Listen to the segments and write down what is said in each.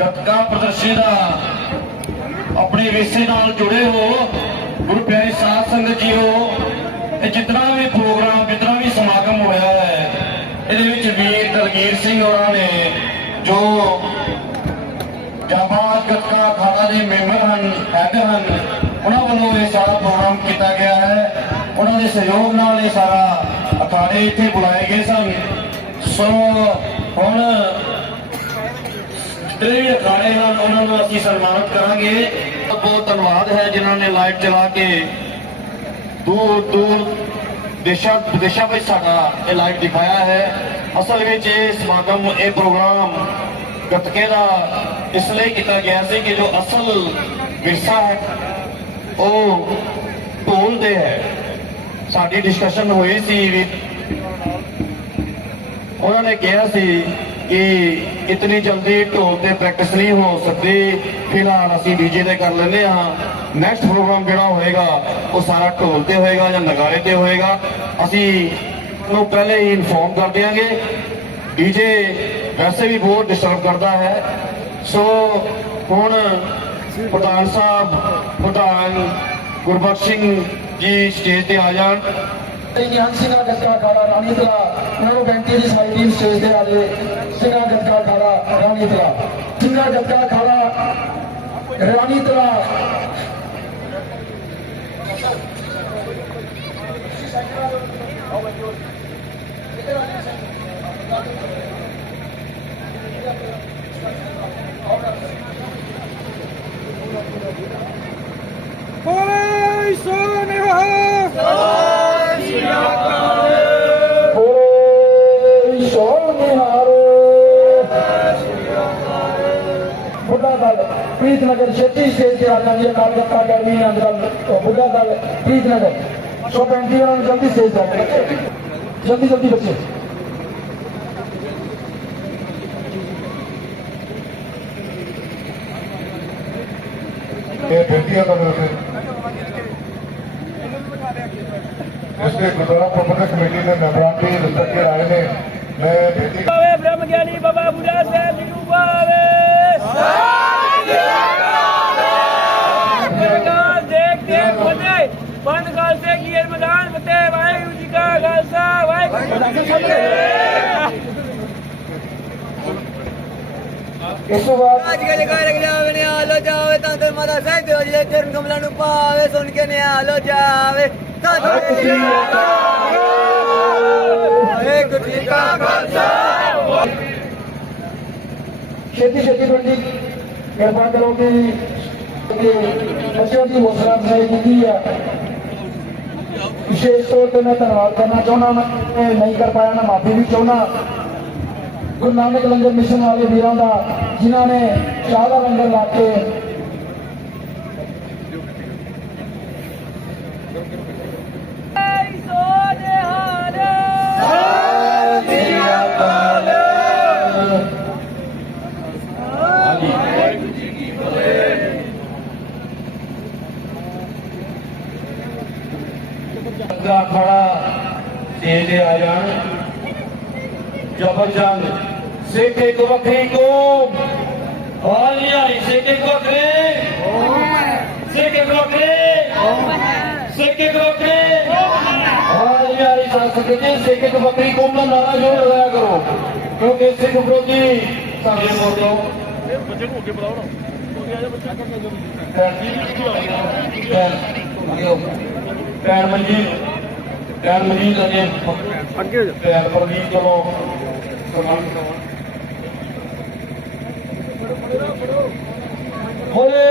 ਗੱਤਕਾ ਪ੍ਰਦਰਸ਼ਨ ਦਾ ਆਪਣੇ ਵਿਰਸੇ ਨਾਲ ਜੁੜੇ ਹੋ। ਗੁਰੂ ਪਿਆਰੀ ਸਾਧ ਸੰਗਤ ਜੀਓ, ਇਹ ਜਿਤਨਾ ਵੀ ਪ੍ਰੋਗਰਾਮ, ਜਿਤਨਾ ਵੀ ਸਮਾਗਮ ਹੋਇਆ ਹੈ, ਇਹਦੇ ਵਿੱਚ ਵੀਰ ਦਲਗੀਰ ਸਿੰਘ ਹੋਰਾਂ ਨੇ, ਜੋ ਜਾਬਾਜ਼ ਗੱਤਕਾ ਅਖਾੜਾ ਦੇ ਮੈਂਬਰ ਹਨ, ਹੈਡ ਹਨ, ਉਹਨਾਂ ਵੱਲੋਂ ਇਹ ਸਾਰਾ ਪ੍ਰੋਗਰਾਮ ਕੀਤਾ ਗਿਆ ਹੈ। ਉਹਨਾਂ ਦੇ ਸਹਿਯੋਗ ਨਾਲ ਇਹ ਸਾਰਾ ਅਖਾੜੇ ਇੱਥੇ ਬੁਲਾਏ ਗਏ ਸਨ। ਸੋ ਹੁਣ ਜਿਹੜੇ ਅਖਾੜੇ ਹਨ ਉਹਨਾਂ ਨੂੰ ਅਸੀਂ ਸਨਮਾਨਿਤ ਕਰਾਂਗੇ। ਬਹੁਤ ਧੰਨਵਾਦ ਹੈ ਜਿਨ੍ਹਾਂ ਨੇ ਲਾਈਟ ਚਲਾ ਕੇ ਦੂਰ ਦੂਰ ਦੇਸ਼ਾਂ ਵਿਦੇਸ਼ਾਂ ਵਿੱਚ ਸਾਡਾ ਇਹ ਲਾਈਵ ਦਿਖਾਇਆ ਹੈ। ਅਸਲ ਵਿੱਚ ਇਹ ਸਮਾਗਮ, ਇਹ ਪ੍ਰੋਗਰਾਮ ਗੱਤਕੇ ਦਾ ਇਸ ਲਈ ਕੀਤਾ ਗਿਆ ਸੀ ਕਿ ਜੋ ਅਸਲ ਵਿਰਸਾ ਹੈ, ਉਹ ਢੋਲਦੇ ਹੈ। ਸਾਡੀ ਡਿਸਕਸ਼ਨ ਹੋਈ ਸੀ ਉਹਨਾਂ ਨੇ ਕਿਹਾ ਸੀ ਕਿ ਇਤਨੀ ਜਲਦੀ ਢੋਲ ਤੇ ਪ੍ਰੈਕਟਿਸ ਨਹੀਂ ਹੋ ਸਕਦੀ। ਫਿਲਹਾਲ ਅਸੀਂ ਡੀਜੇ ਤੇ ਕਰ ਲੈਂਦੇ ਹਾਂ। ਨੈਕਸਟ ਪ੍ਰੋਗਰਾਮ ਜਿਹੜਾ ਹੋਏਗਾ, ਉਹ ਸਾਰਾ ਢੋਲ ਤੇ ਹੋਏਗਾ ਜਾਂ ਨਗਾਰੇ ਤੇ ਹੋਏਗਾ। ਅਸੀਂ ਨੂੰ ਪਹਿਲੇ ਹੀ ਇਨਫੋਰਮ ਕਰ ਦਿਆਂਗੇ। ਡੀਜੇ ਵੈਸੇ ਵੀ ਬਹੁਤ ਡਿਸਟਰਬ ਕਰਦਾ ਹੈ। ਸੋ ਹੁਣ ਪ੍ਰਧਾਨ ਸਾਹਿਬ, ਪ੍ਰਧਾਨ ਗੁਰਬਖਸ਼ ਸਿੰਘ ਜੀ ਸਟੇਜ ਤੇ ਆ ਜਾਣ। ਗਿਆਨ ਸਿੰਘਾ ਗੱਤਕਾ ਅਖਾੜਾ ਰਾਣੀ ਤਲਾ ਉਹਨਾਂ ਨੂੰ ਬੇਨਤੀ ਹੈ ਜੀ ਸਾਰੀ ਟੀਮ ਸਟੇਜ ਤੇ ਆ ਜਾਵੇ ਸਿੰਘਾ ਗੱਤਕਾ ਅਖਾੜਾ ਰਾਣੀ ਤਲਾ ਸਿੰਘਾ ਗੱਤਕਾ ਅਖਾੜਾ ਰਾਣੀ ਤਲਾ ਬੋਲੇ ਸੋਨਿਹਾ ਬੋਲੇ ਸੋਨਿਹਾਰ ਬੁੱਢਾ ਦਲ ਪ੍ਰੀਤਨਗਰ ਛੇਤੀ ਸਟੇਜ ਤੇ ਆ ਜਾਂਦੀ ਹੈ ਕਾਲ ਗੱਤਕਾ ਅਕੈਡਮੀ ਅੰਦਰ ਬੁੱਢਾ ਦਲ ਪ੍ਰੀਤਨਗਰ 135 ਉਹਨਾਂ ਨੂੰ ਜਲਦੀ ਸਟੇਜ ਤੇ ਆ ਜਾਓ। ਜਲਦੀ ਜਲਦੀ ਬੱਚੇ ਇਹ ਬੇਟੀਆਂ ਦਾ ਮੇਰੇ ਇਸ ਦੇ ਗੁਰਦੁਆਰਾ ਪ੍ਰਬੰਧਕ ਕਮੇਟੀ ਦੇ ਮੈਂਬਰਾਂ ਦੀ ਰਿਸਪੈਕਟ ਕੇ ਆਏ ਨੇ ਮੈਂ ਬੇਨਤੀ ਆਵੇ ਬ੍ਰਹਮ ਗਿਆਨੀ ਬਾਬਾ ਬੁੱਢਾ ਸਾਹਿਬ ਜੀ ਨੂੰ ਆਵੇ ਸਰਕਾਰ ਦੇਖ ਦੇਖ ਬੋਲੇ ਖਾਲਸੇ ਕੀ ਇਹ ਮੈਦਾਨ ਬਤੇ ਵਾਹਿਗੁਰੂ ਜੀ ਕਾ ਖਾਲਸਾ ਵਾਹਿਗੁਰੂ ਜੀ ਕੀ ਫਤਿਹ। ਇਸ ਤੋਂ ਬਾਅਦ ਅੱਜ ਕੱਲ ਘਰ ਜਾਵੇ ਨੇ ਆਲੋ ਜਾਵੇ ਤਾਂ ਤੇ ਮਾਤਾ ਸਾਹਿਬ ਦੇ ਜਿਹੜੇ ਚਰਨ ਕਮਲਾਂ ਨੂੰ ਪਾਵੇ ਸੁਣ ਕੇ ਨੇ ਆਲੋ ਜਾਵੇ। ਤਾਂ ਏ ਗੁੱਡੀ ਕਾ ਖਾਲਸਾ। ਛੇਤੀ ਛੇਤੀ ਬੰਦੀ ਕਿਰਪਾ ਕਰੋ ਕਿ ਕਿ ਬੱਚਿਆਂ ਦੀ ਹੌਸਲਾ ਅਫਜ਼ਾਈ ਕੀਤੀ ਹੈ ਵਿਸ਼ੇਸ਼ ਤੌਰ ਤੇ ਮੈਂ ਧੰਨਵਾਦ ਕਰਨਾ ਚਾਹੁੰਦਾ ਮੈਂ ਨਹੀਂ ਕਰ ਪਾਇਆ ਨਾ ਮਾਫੀ ਵੀ ਚਾਹੁੰਦਾ। ਗੁਰੂ ਨਾਨਕ ਲੰਗਰ ਮਿਸ਼ਨ ਵਾਲੇ ਵੀਰਾਂ ਦਾ, ਜਿਨ੍ਹਾਂ ਨੇ ਚਾਹ ਦਾ ਲੰਗਰ ਲਾ ਕੇ ਦਾ ਖੜਾ ਸਟੇਜ ਤੇ ਆ ਜਾਣ ਜਬਰ ਜੰਗ ਸਿੱਖ ਇੱਕ ਵੱਖਰੀ ਕੌਮ ਆਵਾਜ਼ ਨਹੀਂ ਆਈ ਸਿੱਖ ਇੱਕ ਵੱਖਰੇ ਸਿੱਖ ਇੱਕ ਵੱਖਰੇ ਸਿੱਖ ਇੱਕ ਵੱਖਰੇ ਆਵਾਜ਼ ਨਹੀਂ ਆ ਰਹੀ ਸੰਸਕ੍ਰਿਤੀ ਜੀ ਸਿੱਖ ਇੱਕ ਵੱਖਰੀ ਕੌਮ ਦਾ ਨਾਰਾ ਜ਼ੋਰ ਲਗਾਇਆ ਕਰੋ ਕਿਉਂਕਿ ਸਿੱਖ ਵਿਰੋਧੀ ਸਾਡੇ ਕੋਲੋਂ ਬੱਚੇ ਨੂੰ ਅੱਗੇ ਬੁਲਾਓ ਨਾ ਪੈਰ ਮੰਜੀ ਪੈਰ ਮੰਜੀ ਅਜੇ ਅੱਗੇ ਪੈਰ ਪ੍ਰਦੀਪ ਚਲੋ ਸਨਮਾਨ ਹੋਏ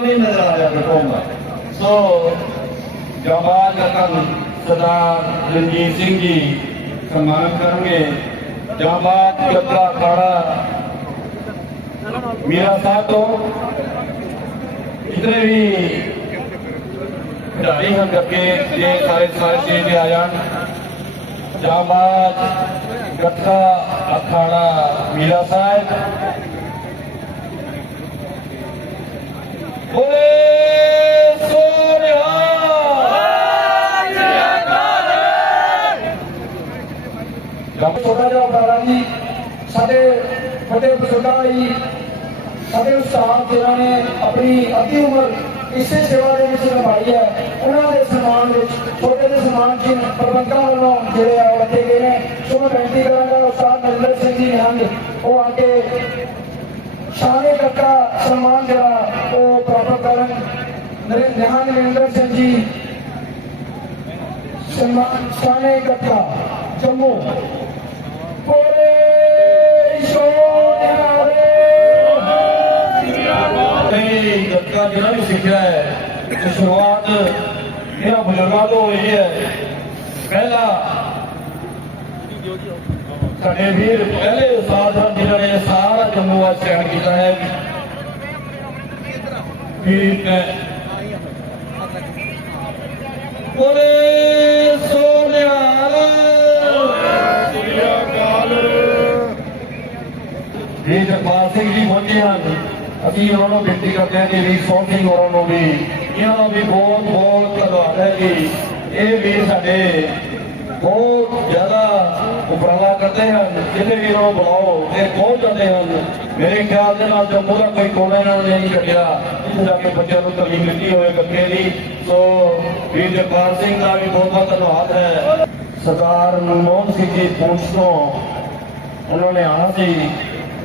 ਨਹੀਂ ਨਜ਼ਰ ਆ ਰਿਹਾ ਲੋਕਾਂ ਦਾ ਸੋ ਜਵਾਨ ਰਤਨ ਸਰਦਾਰ ਰਣਜੀਤ ਸਿੰਘ ਜੀ ਸਨਮਾਨਿਤ ਕਰਨਗੇ। ਜਵਾਨ ਗੱਤਕਾ ਅਖਾੜਾ ਮੇਰਾ ਸਾਥ ਤੋਂ ਜਿਤਨੇ ਵੀ ਖਿਡਾਰੀ ਹਨ ਕਰਕੇ ਇਹ ਸਾਰੇ ਸਾਰੇ ਸਟੇਜ ਤੇ ਆ ਜਾਣ ਜਾਬਾਜ਼ ਗੱਟਾ ਅਖਾੜਾ ਮੀਰਾ ਸਾਹਿਬ ਬੋਲੇ ਸੋਨਿਹਾ ਕੰਮ ਛੋਟਾ ਜਿਹਾ ਉਪਰਾਲਾ ਜੀ ਸਾਡੇ ਵੱਡੇ ਬਜ਼ੁਰਗਾਂ ਲਈ ਸਾਡੇ ਉਸਤਾਦ ਜਿਨ੍ਹਾਂ ਨੇ ਆਪਣੀ ਅੱਧੀ ਉਮਰ ਇਸੇ ਸੇਵਾ ਦੇ ਵਿੱਚ ਨਿਭਾਈ ਹੈ, ਉਹਨਾਂ ਦੇ ਸਨਮਾਨ ਵਿੱਚ ਛੋਟੇ ਜਿਹੇ ਸਨਮਾਨ ਜੀ ਪ੍ਰਬੰਧਕਾਂ ਵੱਲੋਂ ਜਿਹੜੇ ਆ ਉਹ ਰੱਖੇ ਗਏ ਨੇ। ਸੋ ਮੈਂ ਬੇਨਤੀ ਕਰਾਂਗਾ ਉਸਤਾਦ ਨਰਿੰਦਰ ਸਿੰਘ ਜੀ ਨਿਹੰਗ, ਉਹ ਆ ਕੇ ਸ਼ਾਨੇ ਕੱਕਾ ਸਨਮਾਨ ਜਿਹੜਾ ਉਹ ਪ੍ਰਾਪਤ ਕਰਨ। ਨਰਿੰ- ਨਿਹੰਗ ਨਰਿੰਦਰ ਸਿੰਘ ਜੀ, ਸਨਮਾਨ ਤੇ ਗੱਟਾ ਜਿਹੜਾ ਵੀ ਸਿੱਖਿਆ ਹੈ, ਤੇ ਸ਼ੁਰੂਆਤ ਇਹਨਾਂ ਬਜ਼ੁਰਗਾਂ ਤੋਂ ਹੋਈ ਹੈ। ਪਹਿਲਾ ਸਾਡੇ ਵੀਰ ਪਹਿਲੇ ਉਸਤਾਦ ਹਨ ਜਿਨ੍ਹਾਂ ਨੇ ਸਾਰਾ ਜੰਮੂ ਦਾ ਕੀਤਾ ਹੈ। ਵੀਰ ਅਸੀਂ ਉਹਨਾਂ ਨੂੰ ਬੇਨਤੀ ਕਰਦੇ ਹਾਂ ਕਿ ਵੀ ਸੋਹਣ ਹੋਰਾਂ ਨੂੰ ਵੀ, ਇਹਨਾਂ ਦਾ ਵੀ ਬਹੁਤ ਬਹੁਤ ਧੰਨਵਾਦ ਹੈ ਕਿ ਇਹ ਵੀ ਸਾਡੇ ਬਹੁਤ ਜ਼ਿਆਦਾ ਉਪਰਾਲਾ ਕਰਦੇ ਹਨ ਜਿੱਥੇ ਵੀ ਨੂੰ ਬੁਲਾਓ, ਇਹ ਪਹੁੰਚ ਜਾਂਦੇ ਹਨ। ਮੇਰੇ ਖਿਆਲ ਦੇ ਨਾਲ ਜੰਮੂ ਦਾ ਕੋਈ ਕੋਨਾ ਇਹਨਾਂ ਨੇ ਨਹੀਂ ਕੱਢਿਆ ਜਿੱਥੇ ਜਾ ਕੇ ਬੱਚਿਆਂ ਨੂੰ ਤਾਲੀਮ ਦਿੱਤੀ ਹੋਵੇ ਗੱਗੇ ਦੀ। ਸੋ ਵੀਰ ਜਗਪਾਲ ਸਿੰਘ ਦਾ ਵੀ ਬਹੁਤ ਬਹੁਤ ਧੰਨਵਾਦ ਹੈ। ਸਰਦਾਰ ਮਨਮੋਹਨ ਸਿੰਘ ਜੀ ਪਹੁੰਚ ਤੋਂ ਉਹਨਾਂ ਨੇ ਆਣਾ ਸੀ।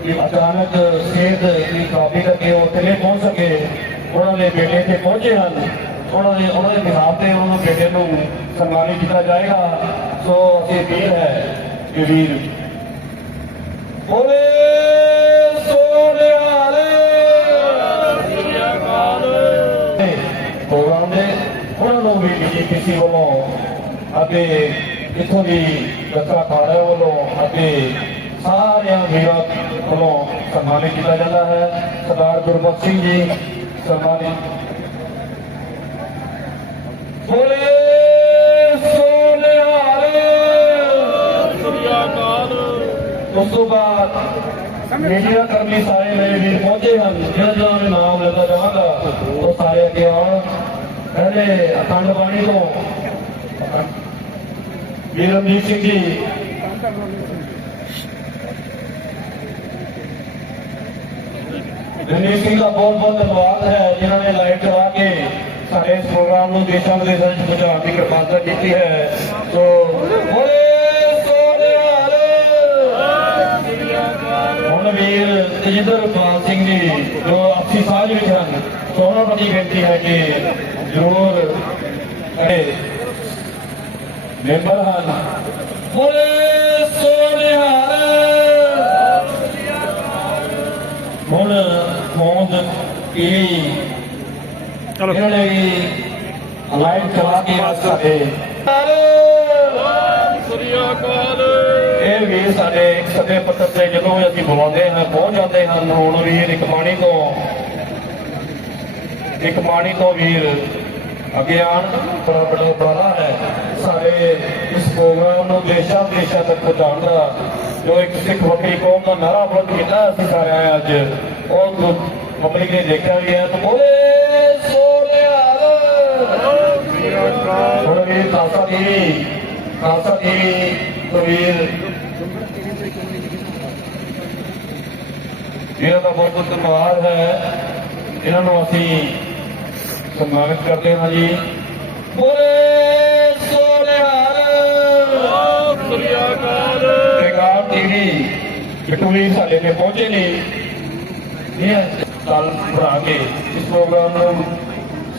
ਕਿ ਅਚਾਨਕ ਸਿਹਤ ਦੀ ਕਾਬੀ ਕਰਕੇ ਉਹ ਉੱਥੇ ਪਹੁੰਚ ਸਕੇ, ਉਹਨਾਂ ਦੇ ਬੇਟੇ ਤੇ ਪਹੁੰਚੇ ਹਨ। ਉਹਨਾਂ ਦੇ ਉਹਨਾਂ ਦੇ ਬਿਹਾਰ ਤੇ ਉਹਨਾਂ ਦੇ ਬੇਟੇ ਨੂੰ ਸਨਮਾਨਿਤ ਕੀਤਾ ਜਾਏਗਾ। ਸੋ ਅਸੀਂ ਅਪੀਲ ਹੈ ਕਿ ਵੀਰ ਬੋਲੇ ਸੋਨਿਆਲੇ ਵੱਲੋਂ ਅਤੇ ਇੱਥੋਂ ਦੀ ਜੱਤਰਾ ਖਾੜਾ ਵੱਲੋਂ ਅਤੇ ਸਾਰਿਆਂ ਵੀਰਾਂ ਵੱਲੋਂ ਸਨਮਾਨਿਤ ਕੀਤਾ ਜਾਂਦਾ ਹੈ। ਸਰਦਾਰ ਗੁਰਬਖਸ਼ ਸਿੰਘ ਜੀ, ਸਨਮਾਨਿਤ। ਬੋਲੇ ਉਸ ਤੋਂ ਬਾਅਦ ਮੀਡੀਆ ਕਰਮੀ ਸਾਰੇ ਮੇਰੇ ਵੀਰ ਪਹੁੰਚੇ ਹਨ ਜਿਹਨਾਂ ਜਿਹਨਾਂ ਦੇ ਨਾਮ ਲੈਂਦਾ ਜਾਵਾਂਗਾ, ਉਹ ਸਾਰੇ ਅੱਗੇ ਆਉਣ। ਪਹਿਲੇ ਅਖੰਡ ਬਾਣੀ ਤੋਂ ਵੀਰ ਰਣਜੀਤ ਸਿੰਘ ਜੀ ਰਣਜੀਤ ਸਿੰਘ ਦਾ ਬਹੁਤ ਬਹੁਤ ਧੰਨਵਾਦ ਹੈ, ਜਿਨ੍ਹਾਂ ਨੇ ਲਾਈਵ ਚਲਾ ਕੇ ਸਾਡੇ ਇਸ ਪ੍ਰੋਗਰਾਮ ਨੂੰ ਦੇਸ਼ਾਂ ਵਿਦੇਸ਼ਾਂ ਵਿੱਚ ਪਹੁੰਚਾਉਣ ਦੀ ਕਿਰਪਾਲਤਾ ਕੀਤੀ ਹੈ। ਸੋ, ਬੋਲੇ ਸੋਨਿਹਾਰੇ ਹੁਣ ਵੀਰ ਤੇਜਿੰਦਰ ਪਾਲ ਸਿੰਘ ਜੀ, ਜੋ ਆਪਸੀ ਸਾਂਝ ਵਿੱਚ ਹਨ ਸੋ ਉਹਨਾਂ ਪ੍ਰਤੀ ਬੇਨਤੀ ਹੈ ਕਿ ਜ਼ਰੂਰ ਸਾਡੇ ਮੈਂਬਰ ਟੀਵੀ ਚਲੋ। ਇਹਨਾਂ ਨੇ ਵੀ ਲਾਈਵ ਚਲਾ ਕੇ ਆ ਸਾਡੇ ਇਹ ਵੀ ਸਾਡੇ ਇੱਕ ਸੱਦੇ ਪੱਤਰ ਤੇ ਜਦੋਂ ਅਸੀਂ ਬੁਲਾਉਂਦੇ ਹਾਂ, ਪਹੁੰਚ ਜਾਂਦੇ ਹਨ ਹੁਣ ਵੀਰ ਇੱਕ ਬਾਣੀ ਤੋਂ। ਇੱਕ ਬਾਣੀ ਤੋਂ ਵੀਰ ਅੱਗੇ ਆਣ ਬੜਾ ਬੜਾ ਉਪਰਾਲਾ ਹੈ ਸਾਰੇ ਇਸ ਪ੍ਰੋਗਰਾਮ ਨੂੰ ਦੇਸ਼ਾਂ ਦੇਸ਼ਾਂ ਤੱਕ ਪਹੁੰਚਾਉਣ ਦਾ, ਜੋ ਇੱਕ ਸਿੱਖ ਵੱਖਰੀ ਕੌਮ ਦਾ ਨਾਰਾ ਬੁਲੰਦ ਕੀਤਾ ਅਸੀਂ ਸਾਰੇ ਅੱਜ। ਉਹ ਪਬਲਿਕ ਨੇ ਦੇਖਿਆ ਵੀ ਹੈ ਤਾਂ ਬੋਲੇ ਸੋਨਿਹਾਰ ਹੁਣ ਵੀ ਖਾਲਸਾ ਜੀ ਖਾਲਸਾ ਜੀ, ਕਬੀਰ। ਇਹਨਾਂ ਦਾ ਬਹੁਤ ਬਹੁਤ ਧੰਨਵਾਦ ਹੈ। ਇਹਨਾਂ ਨੂੰ ਅਸੀਂ ਸਨਮਾਨਿਤ ਕਰਦੇ ਹਾਂ ਜੀ। ਬੋਲੇ ਸੋਨਿਹਾਰ ਸਰਕਾਰ ਟੀਵੀ ਬਿਟੂਰੀ ਸਾਡੇ ਨੇ ਪਹੁੰਚੇ ਨੇ। ਇਹ ਸਾਲ ਭਰਾ ਕੇ ਇਸ ਪ੍ਰੋਗਰਾਮ ਨੂੰ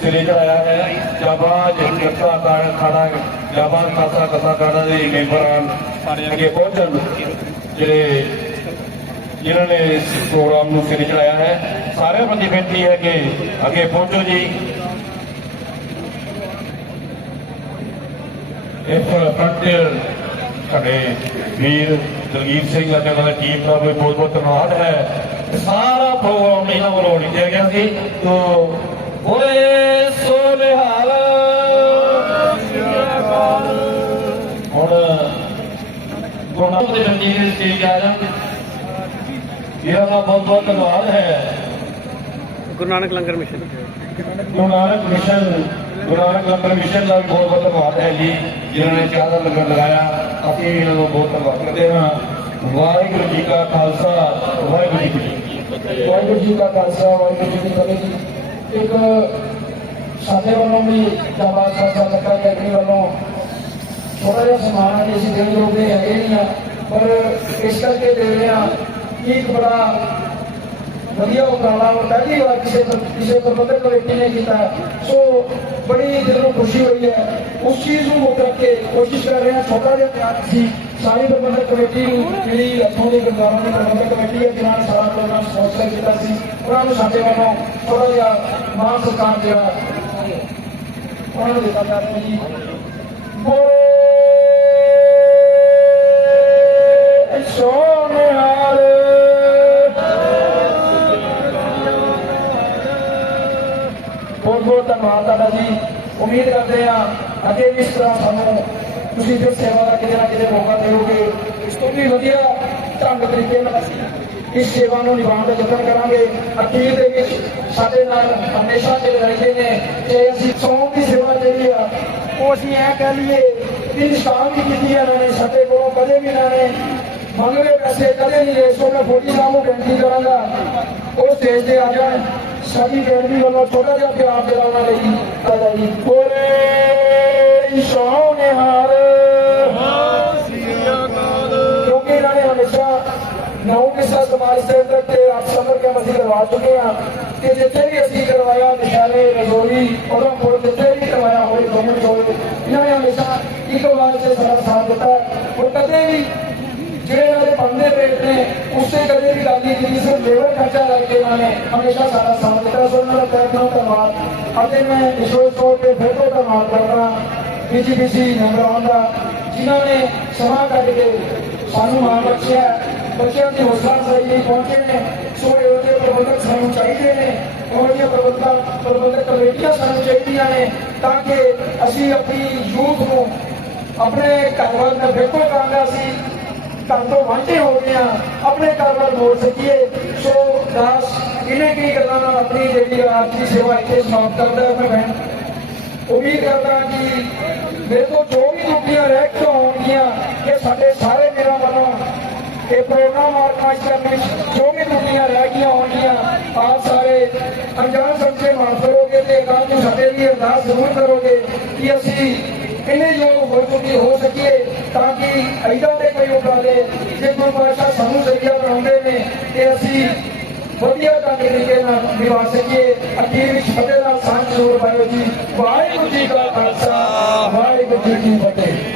ਸਿਰੇ ਚੜਾਇਆ ਹੈ। ਜਾਬਾਜ ਜੱਟਾ ਕਾਣ ਖਾਣਾ ਜਾਬਾਜ ਖਾਸਾ ਕਸਾ ਕਾਣਾ ਦੇ ਮੈਂਬਰ ਹਨ। ਅੱਗੇ ਪਹੁੰਚਣ ਜਿਹੜੇ ਜਿਨ੍ਹਾਂ ਨੇ ਇਸ ਪ੍ਰੋਗਰਾਮ ਨੂੰ ਸਿਰੇ ਚੜਾਇਆ ਹੈ। ਸਾਰਿਆਂ ਪ੍ਰਤੀ ਬੇਨਤੀ ਹੈ ਕਿ ਅੱਗੇ ਪਹੁੰਚੋ ਜੀ। ਇਸ ਫਰੰਟੀਅਰ ਸਾਡੇ ਵੀਰ ਦਲਗੀਰ ਸਿੰਘ ਅਤੇ ਉਹਨਾਂ ਦੀ ਟੀਮ ਦਾ ਵੀ ਬਹੁਤ ਬਹੁਤ ਧੰਨਵਾਦ ਹੈ। ਸਾਰੇ تھا گیا بہت بہت دلوار ہے گرو نانک لنگر مشن گرو نانک مشن گرو نانک لنگر مشن کا بہت بہت دلوار ہے جی جنہوں نے چادر لگایا اپنی انہوں کو بہت دلوار کرتے ہیں واحر جی کا خالصہ واحر جی کی ਵਾਹਿਗੁਰੂ ਜੀ ਕਾ ਖਾਲਸਾ, ਵਾਹਿਗੁਰੂ ਜੀ ਕੀ ਫਤਿਹ ਇੱਕ ਸਾਡੇ ਵੱਲੋਂ ਵੀ ਜਵਾਬ ਖਾਲਸਾ ਲੱਗਾ ਅਕੈਡਮੀ ਵੱਲੋਂ ਥੋੜਾ ਜਿਹਾ ਸਮਾਨ ਅਸੀਂ ਦੇਣ ਜੋਗੇ ਹੈਗੇ ਨਹੀਂ ਆ। ਪਰ ਇਸ ਕਰਕੇ ਦੇ ਰਹੇ ਆ ਕਿ ਇੱਕ ਬੜਾ ਵਧੀਆ ਉਪਰਾਲਾ ਉਹ ਪਹਿਲੀ ਵਾਰ ਕਿਸੇ ਕਿਸੇ ਪ੍ਰਬੰਧਕ ਕਮੇਟੀ ਨੇ ਕੀਤਾ। ਸੋ ਬੜੀ ਦਿਲ ਨੂੰ ਖੁਸ਼ੀ ਹੋਈ ਹੈ। ਉਸ ਚੀਜ਼ ਨੂੰ ਮੁੱਖ ਰੱਖ ਕੇ ਕੋਸ਼ਿਸ਼ ਕਰ ਰਹੇ ਹਾਂ ਛੋਟਾ ਜਿਹਾ ਪਿਆਰ ਸੀ। ਸਾਰੀ ਪ੍ਰਬੰਧਕ ਕਮੇਟੀ ਨੂੰ ਜਿਹੜੀ ਇੱਥੋਂ ਦੀ ਗੁਰਦੁਆਰਾ ਦੀ ਪ੍ਰਬੰਧਕ ਕਮੇਟੀ ਹੈ, ਜਿਨ੍ਹਾਂ ਨੇ ਸਾਰਾ ਪ੍ਰੋਗਰਾਮ ਸਪਾਂਸਰ ਕੀਤਾ ਸੀ। ਉਹਨਾਂ ਨੂੰ ਸਾਡੇ ਵੱਲੋਂ ਥੋੜਾ ਜਿਹਾ ਮਾਨ ਸਤਿਕਾਰ ਜਿਹੜਾ ਉਹਨਾਂ ਨੂੰ ਦਿੱਤਾ ਜਾ ਜੀ। ਬੋਲੇ ਸੋਨਿਹਾਲ ਬਹੁਤ ਬਹੁਤ ਧੰਨਵਾਦ ਤੁਹਾਡਾ ਜੀ। ਉਮੀਦ ਕਰਦੇ ਹਾਂ ਅੱਗੇ ਵੀ ਇਸ ਤਰ੍ਹਾਂ ਸਾਨੂੰ ਤੁਸੀਂ ਜੋ ਸੇਵਾ ਦਾ ਕਿਤੇ ਨਾ ਕਿਤੇ ਮੌਕਾ ਦਿਓਗੇ ਇਸ ਤੋਂ ਵੀ ਵਧੀਆ ਢੰਗ ਤਰੀਕੇ ਨਾਲ ਅਸੀਂ ਇਸ ਸੇਵਾ ਨੂੰ ਨਿਭਾਉਣ ਦਾ ਯਤਨ ਕਰਾਂਗੇ। ਅਖੀਰ ਦੇ ਵਿੱਚ ਸਾਡੇ ਨਾਲ ਹਮੇਸ਼ਾ ਜਿਹੜੇ ਰਹਿੰਦੇ ਨੇ, ਤੇ ਅਸੀਂ ਸੌਣ ਦੀ ਸੇਵਾ ਜਿਹੜੀ ਆ, ਉਹ ਅਸੀਂ ਐ ਕਹਿ ਲਈਏ ਕਿ ਨਿਸ਼ਾਨ ਵੀ ਕੀਤੀ ਹੈ ਇਹਨਾਂ ਨੇ, ਸਾਡੇ ਕੋਲੋਂ ਕਦੇ ਵੀ ਇਹਨਾਂ ਨੇ ਮੰਗਵੇ ਪੈਸੇ ਕਦੇ ਨਹੀਂ ਲਏ। ਸੋ ਮੈਂ ਫੋਟੀ ਸਾਹਿਬ ਨੂੰ ਬੇਨਤੀ ਕਰਾਂਗਾ, ਉਹ ਸਟੇਜ ਤੇ ਆ ਜਾਣ। ਸਾਡੀ ਅਕੈਡਮੀ ਵੱਲੋਂ ਛੋਟਾ ਜਿਹਾ ਪਿਆਰ ਜਿਹੜਾ ਲਈ ਆਦਾ ਜੀ ਬੋਲੇ ਸੋਨਿਹਾਰ ਕਿਉਂਕਿ ਇਹਨਾਂ ਨੇ ਹਮੇਸ਼ਾ ਨੌ ਕਿਸਾ ਸਮਾਜ ਸੇਵਕ ਤੇ ਆਪ ਸਮਰ ਕੇ ਅਸੀਂ ਕਰਵਾ ਚੁੱਕੇ ਹਾਂ ਕਿ ਜਿੱਥੇ ਵੀ ਅਸੀਂ ਕਰਵਾਇਆ ਨਿਸ਼ਾਨੇ ਰਜੋਰੀ ਉਧਮਪੁਰ ਜਿੱਥੇ ਵੀ ਕਰਵਾਇਆ ਹੋਏ ਗਵਰਨਮੈਂਟ ਹੋਵੇ ਇਹਨਾਂ ਨੇ ਹਮੇਸ਼ਾ ਇੱਕ ਵਾਰ ਤੇ ਸਾਡਾ ਸਾਥ ਦਿੱਤਾ। ਔਰ ਕਦੇ ਵੀ ਜਿਹੜੇ ਅੱਜ ਦੇ ਬੰਦੇ ਰੇਟ ਨੇ, ਉਸੇ ਕਦੇ ਵੀ ਗੱਲ ਨਹੀਂ ਕੀਤੀ, ਸਿਰਫ ਲੇਬਰ ਖਰਚਾ ਲੈ ਕੇ ਇਹਨਾਂ ਨੇ ਹਮੇਸ਼ਾ ਸਾਡਾ ਸਾਥ ਦਿੱਤਾ। ਸੋ ਇਹਨਾਂ ਦਾ ਤਹਿ ਦਿਲੋਂ ਧੰਨਵਾਦ। ਅਤੇ ਮੈਂ ਵਿਸ਼ੇਸ਼ ਤੌਰ ਤੇ ਫਿਰ ਤੋਂ ਧੰਨਵਾਦ ਕਰਦਾ ਬੀਜੀਪੀਸੀ ਮੈਂਬਰਾਂ ਦਾ, ਜਿਨ੍ਹਾਂ ਨੇ ਸਮਾਂ ਕੱਢ ਕੇ ਸਾਨੂੰ ਮਾਣ ਬਖਸ਼ਿਆ ਬੱਚਿਆਂ ਦੀ ਹੌਸਲਾ ਅਫਜ਼ਾਈ ਲਈ ਪਹੁੰਚੇ ਨੇ। ਸੋ ਇਹੋ ਜਿਹੇ ਪ੍ਰਬੰਧਕ ਸਾਨੂੰ ਚਾਹੀਦੇ ਨੇ। ਇਹੋ ਜਿਹੇ ਪ੍ਰਬੰਧਕ ਪ੍ਰਬੰਧਕ ਕਮੇਟੀਆਂ ਸਾਨੂੰ ਚਾਹੀਦੀਆਂ ਨੇ, ਤਾਂ ਕਿ ਅਸੀਂ ਆਪਣੀ ਯੂਥ ਨੂੰ ਆਪਣੇ ਘਰ ਵੱਲ ਬਿਲਕੁਲ ਵੇਖੋ ਕਰਾਂਗਾ। ਅਸੀਂ ਘਰ ਤੋਂ ਵਾਂਝੇ ਹੋ ਗਏ ਹਾਂ। ਆਪਣੇ ਘਰ ਵੱਲ ਮੋੜ ਸਕੀਏ। ਸੋ ਦਾਸ ਇਹਨੇ ਕੀ ਗੱਲਾਂ ਨਾਲ ਆਪਣੀ ਜਿਹੜੀ ਰਾਤ ਸੇਵਾ ਇੱਥੇ ਸਮਾਪਤ ਕਰਦਾ ਮੈਂ ਭੈਣ? ਉਮੀਦ ਕਰਦਾ ਕਿ ਮੇਰੇ ਤੋਂ ਜੋ ਵੀ ਦੁੱਖੀਆਂ ਰਹਿ ਕੇ ਹੋਣਗੀਆਂ ਕਿ ਸਾਡੇ ਸਾਰੇ ਮੇਰਾ ਵੱਲੋਂ, ਇਹ ਪ੍ਰੋਗਰਾਮ ਆਰਗੇਨਾਈਜ਼ ਕਰਨ ਵਿੱਚ ਜੋ ਵੀ ਦੁੱਖੀਆਂ ਰਹਿ ਗਈਆਂ ਹੋਣਗੀਆਂ, ਆਪ ਸਾਰੇ ਅਣਜਾਣ ਸਮਝੇ ਮਾਫ ਕਰੋਗੇ ਤੇ ਕੱਲ੍ਹ ਨੂੰ ਸਾਡੇ ਲਈ ਅਰਦਾਸ ਜ਼ਰੂਰ ਕਰੋਗੇ ਕਿ ਅਸੀਂ ਇਹਨੇ ਯੋਗ ਹੋ ਚੁੱਕੇ ਹੋ ਸਕੀਏ ਤਾਂ ਕਿ ਐਦਾਂ ਦੇ ਕੋਈ ਉਪਰਾਲੇ ਜੇ ਗੁਰੂ ਪਾਤਸ਼ਾਹ ਸਾਨੂੰ ਜ਼ਰੀਆ ਬਣਾਉਂਦੇ ਨੇ ਤੇ ਅਸੀਂ ਵਧੀਆ ਢੰਗ ਤਰੀਕੇ ਨਾਲ ਨਿਭਾ ਸਕੀਏ। ਅਖੀਰ ਵਿੱਚ ਫਤਿਹ ਨਾਲ ਸਾਂਝ ਜ਼ਰੂਰ ਪਾਇਓ ਜੀ। ਵਾਹਿਗੁਰੂ ਜੀ ਕਾ ਖਾਲਸਾ, ਵਾਹਿਗੁਰੂ ਜੀ ਕੀ ਫਤਿਹ।